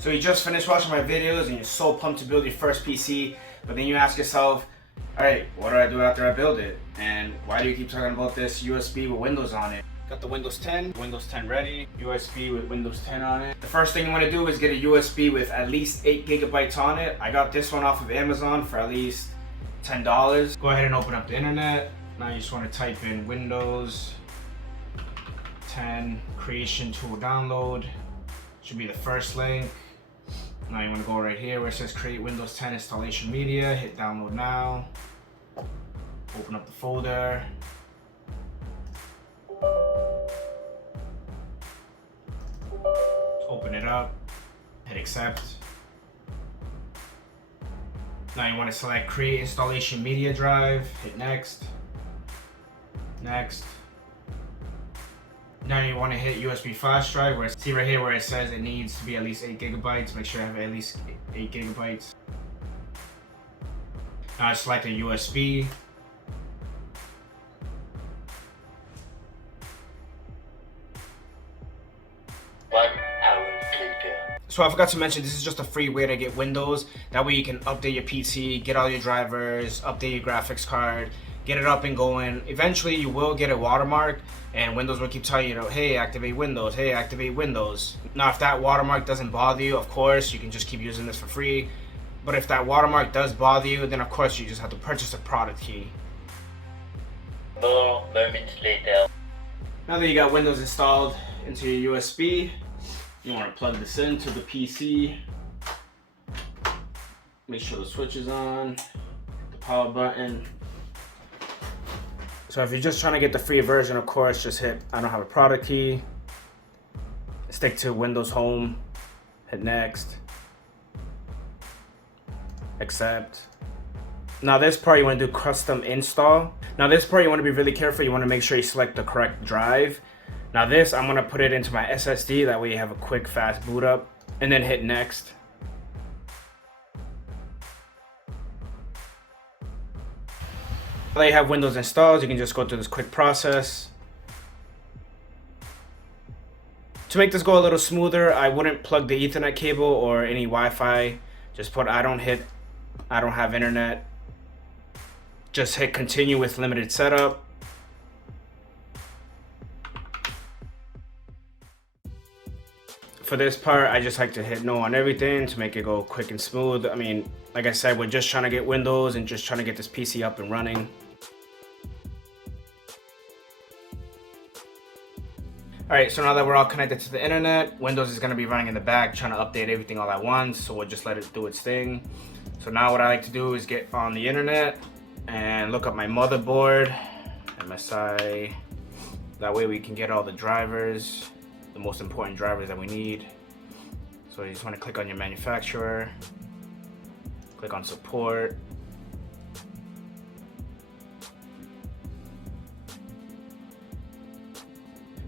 So you just finished watching my videos and you're so pumped to build your first PC, but then you ask yourself, alright, what do I do after I build it? And why do you keep talking about this USB with Windows on it? Got the Windows 10 ready, USB with Windows 10 on it. The first thing you want to do is get a USB with at least 8 gigabytes on it. I got this one off of Amazon for at least $10. Go ahead and open up the internet. Now you just want to type in Windows 10 creation tool download. Should be the first link. Now you want to go right here where it says create Windows 10 installation media, hit download now. Open up the folder. Open it up, hit accept. Now you want to select create installation media drive, hit next. Next. Now you want to hit USB flash drive, where see right here where it says it needs to be at least 8 gigabytes. Make sure I have at least 8 gigabytes. Now I select a USB. So I forgot to mention, this is just a free way to get Windows. That way you can update your PC, get all your drivers, update your graphics card, get it up and going. Eventually you will get a watermark and Windows will keep telling you, hey, activate Windows, hey, activate Windows. Now if that watermark doesn't bother you, of course, you can just keep using this for free. But if that watermark does bother you, then of course you just have to purchase a product key. 4 moments later. Now that you got Windows installed into your USB, you want to plug this into the PC. Make sure the switch is on, the power button. So if you're just trying to get the free version, of course, just hit I don't have a product key. Stick to Windows Home, hit next. Accept. Now this part you want to do custom install. Now this part you want to be really careful. You want to make sure you select the correct drive. Now this, I'm gonna put it into my SSD, that way you have a quick, fast boot up, and then hit next. Now that you have Windows installed, you can just go through this quick process. To make this go a little smoother, I wouldn't plug the Ethernet cable or any Wi-Fi. Just put I don't have internet. Just hit continue with limited setup. For this part, I just like to hit no on everything to make it go quick and smooth. I mean, like I said, we're just trying to get Windows and just trying to get this PC up and running. Alright, so now that we're all connected to the internet, Windows is going to be running in the back, trying to update everything all at once, so we'll just let it do its thing. So now what I like to do is get on the internet and look up my motherboard, MSI. That way we can get all the drivers, the most important drivers that we need. So you just want to click on your manufacturer, click on support.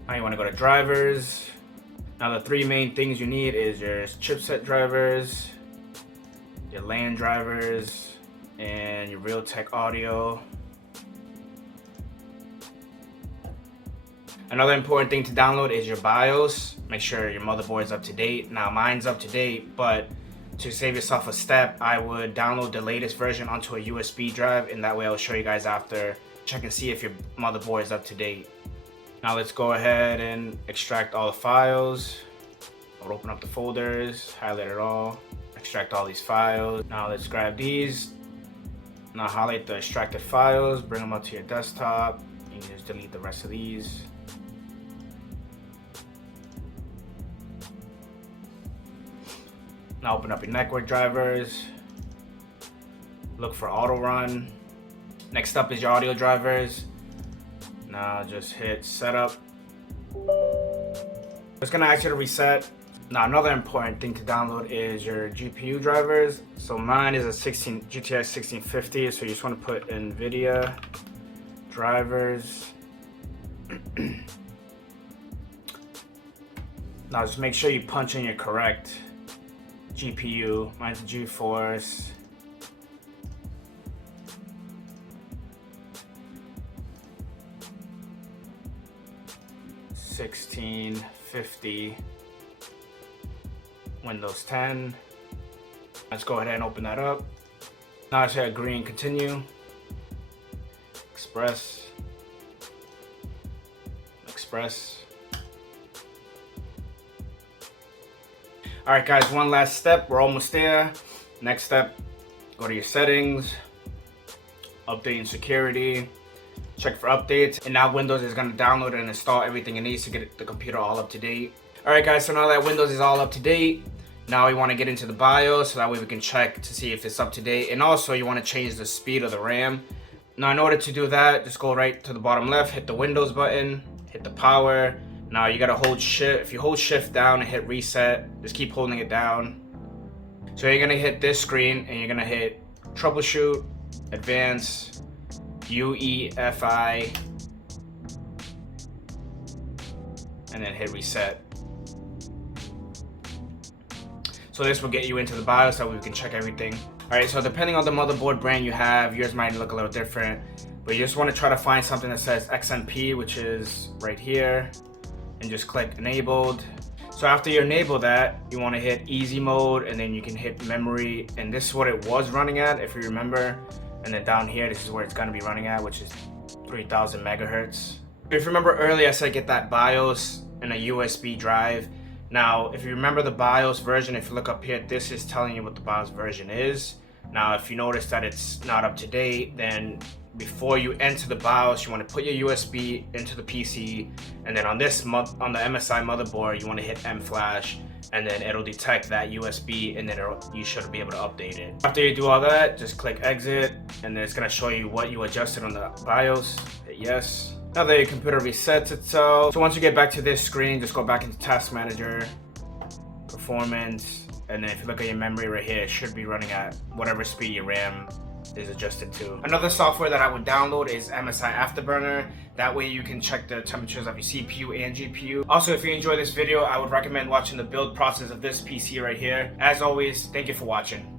Now you want to go to drivers. Now the three main things you need is your chipset drivers, your LAN drivers, and your Realtek audio. Another important thing to download is your BIOS. Make sure your motherboard is up to date. Now mine's up to date, but to save yourself a step, I would download the latest version onto a USB drive, and that way I'll show you guys after. Check and see if your motherboard is up to date. Now let's go ahead and extract all the files. I'll open up the folders, highlight it all, extract all these files. Now let's grab these. Now highlight the extracted files, bring them up to your desktop. You can just delete the rest of these. Now open up your network drivers. Look for auto run. Next up is your audio drivers. Now just hit setup. It's gonna ask you to reset. Now another important thing to download is your GPU drivers. So mine is a GTX 1650, so you just want to put NVIDIA drivers. Now just make sure you punch in your correct GPU. Mine's a GeForce. $1650. Windows 10. Let's go ahead and open that up. Now let's hit agree and continue. Express. Alright guys, one last step. We're almost there. Next step, go to your settings, update and security, check for updates, and now Windows is going to download and install everything it needs to get the computer all up to date. Alright guys, so now that Windows is all up to date, now we want to get into the BIOS so that way we can check to see if it's up to date, and also you want to change the speed of the RAM. Now in order to do that, just go right to the bottom left, hit the Windows button, hit the power. Now you gotta hold shift. If you hold shift down and hit reset, just keep holding it down. So you're gonna hit this screen and you're gonna hit troubleshoot, advanced, UEFI, and then hit reset. So this will get you into the BIOS so we can check everything. Alright, so depending on the motherboard brand you have, yours might look a little different, but you just want to try to find something that says XMP, which is right here, and just click enabled. So after you enable that, you want to hit easy mode, and then you can hit memory, and this is what it was running at if you remember, and then down here this is where it's going to be running at, which is 3000 megahertz. If you remember earlier I said get that BIOS and a USB drive. Now if you remember the BIOS version, if you look up here, this is telling you what the BIOS version is. Now if you notice that it's not up to date, then before you enter the BIOS, you want to put your USB into the PC, and then on the MSI motherboard you want to hit M flash, and then it'll detect that USB, and then you should be able to update it. After you do all that, just click exit, and then it's going to show you what you adjusted on the BIOS. Hit yes. Now that your computer resets itself, so once you get back to this screen, just go back into Task Manager, Performance, and then if you look at your memory right here, it should be running at whatever speed your RAM is adjusted to. Another software that I would download is MSI Afterburner. That way you can check the temperatures of your CPU and GPU. Also, if you enjoy this video, I would recommend watching the build process of this PC right here. As always, thank you for watching.